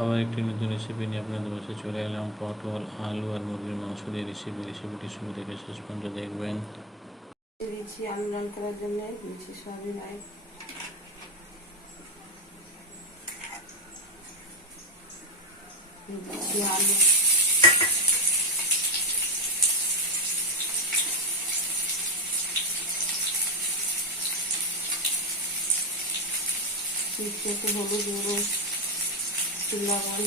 আবার একটি নতুন রেসিপি নিয়ে আপনাদের পাশে চলে এলাম। পটল, আলু আর মুরগির মাংস দিয়ে রেসিপি রেসিপিটি শুরু থেকে শেষ পর্যন্ত দেখবেন। দিচ্ছি আলু লাল করার জন্য দিচ্ছি সয়াবিন অয়েল। দিচ্ছি আলু। দিচ্ছি একটু হলুদ গুঁড়ো। একটু লবণ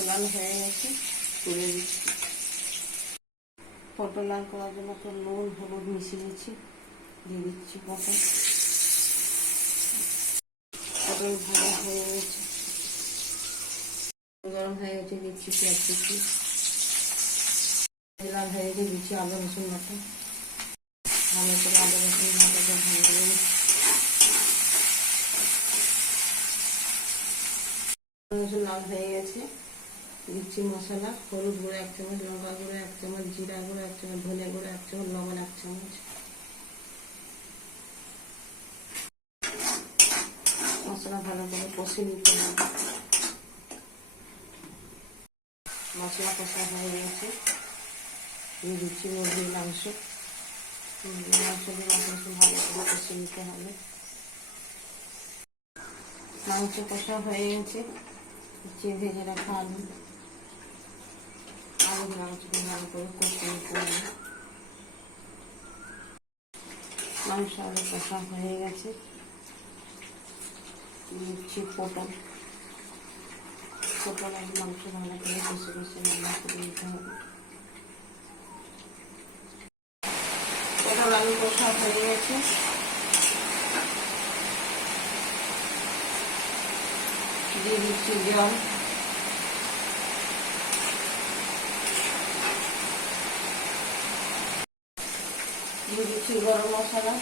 লাল হয়ে গেছে তুলে দিচ্ছি পটল লাল করার জন্য তো নুন হলুদ মিশিয়ে দিচ্ছি দিয়ে দিচ্ছি পটল পটল ভাজা হয়ে গেছে গরম হয়ে গেছে দিচ্ছি পেঁয়াজ কুচি লাল হয়ে গেছে দিচ্ছি আলু রসুন বাটা ভালো করে আলু রসুন বাটাটা ভেঙে দেবো রসুন লাল হয়ে গেছে। দিচ্ছি মশলা, হলুদ গুঁড়ো এক চামচ, লঙ্কা গুঁড়ো এক চামচ, জিরা গুঁড়ো এক চামচ ধনে গুঁড়ো এক চামচ, লবণ এক চামচ। মশলা ভালো করে কষে নিতে হবে। মশলা কষা হয়ে গেছে। দিয়ে দিচ্ছি মুরগির মাংস। মুরগির মাংস দিয়ে মাংস ভালো করে কষে নিতে হবে। মাংস কষা হয়ে গেছে। দিচ্ছি ভেজে রাখা আলু আলু মাংসটি ভালো করে কষে নিতে মাংস আলু কষা হয়ে গেছে দিচ্ছি পটল পটল আর মাংস ভালো করে কষে কষে রান্না করে নিতে হবে পটল আলু কষা হয়ে গেছে দিয়ে দিচ্ছি জল দিয়ে দিচ্ছি গরম মশলা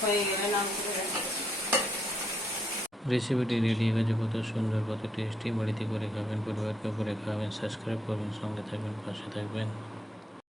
হয়ে গেলে নাম করে রেসিপিটি রেডি হয়ে গেছে কত সুন্দর কত টেস্টি বাড়িতে করে খাবেন, পরিবারকে করে খাবেন সাবস্ক্রাইব করবেন, সঙ্গে থাকবেন, পাশে থাকবেন।